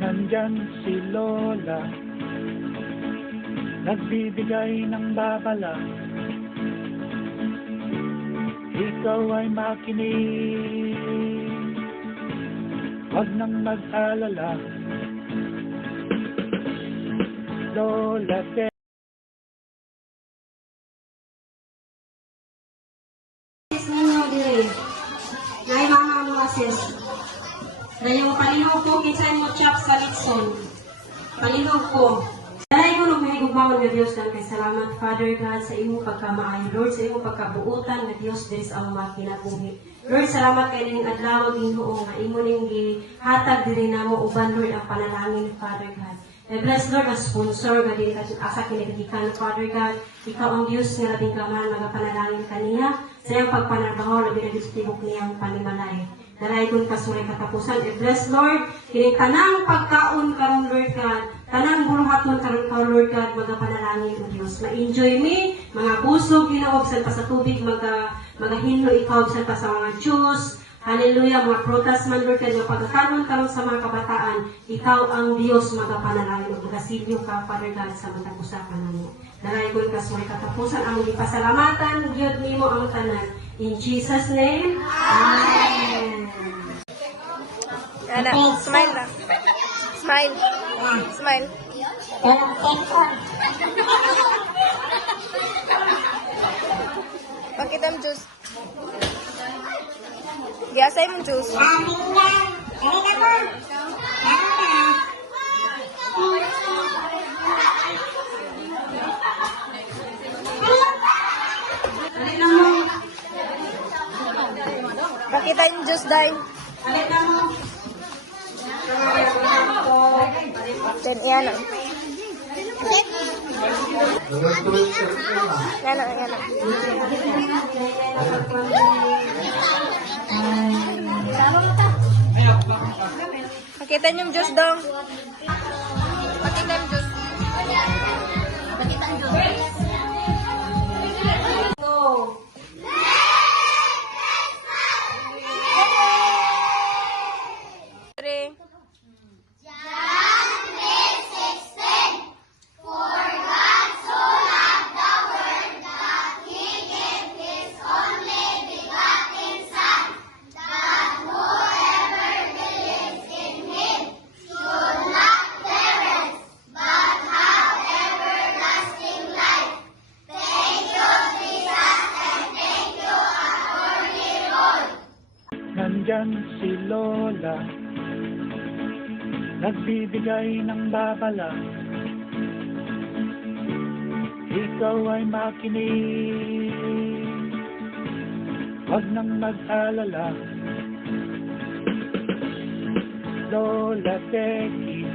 Nandyan si Lola, nagbibigay ng babala. Ikaw ay makinig, wag nang mag-alala. Lola ninyo diri. Nay mama mo ases. Dayo palihog ko kinsa mo chop sa litson. Palihog ko. Dahil ko nung mahigugmaon nga Diyos lang kay salamat Father God sa imong pagkamaayo. Lord, sa imong pagkabuutan nga Diyos diri sa among mga kinabuhi. Lord, salamat kay ning adlaw Ginoo nga imo ning gihatag diri namo uban Lord ang panalangin Father God. Bless Lord ang sponsor nga din asa kinigikan Father God. Ikaw ang Diyos nga labing kaman magapanalangin kaniya sa iyang pagpanarbaho labi na Diyos tibok niyang panimalay. Dalay kong kasulay katapusan. Bless Lord, kini tanang pagkaon karon Lord God, tanang buruhaton karon Lord God, magapanalangin o Diyos. Ma-enjoy me, mga busog, ginaog sa tubig, magahinlo ikaw sa mga juice. Hallelujah, mga prutas man Lord God, pagkakaroon karon sa mga kabataan, ikaw ang Diyos magapanalangin o magasilyo ka, Father God, sa matag usapan namo. Dalay kong kasulay katapusan, ang ipasalamatan, Diyod nimo ang tanan. In Jesus' name, Amen. Ana, smile lang. Smile. Smile. Pakita mo juice. Giasay mo juice. Pakita yung juice, Day. Then, yan o. Yan o, yan o. Pakita yung juice, dong. Pakita yung juice. Pakita yung juice. Nandyan si Lola, nagbibigay ng babala. Ikaw ay makinig, wag nang mag-alala. Lola Becky,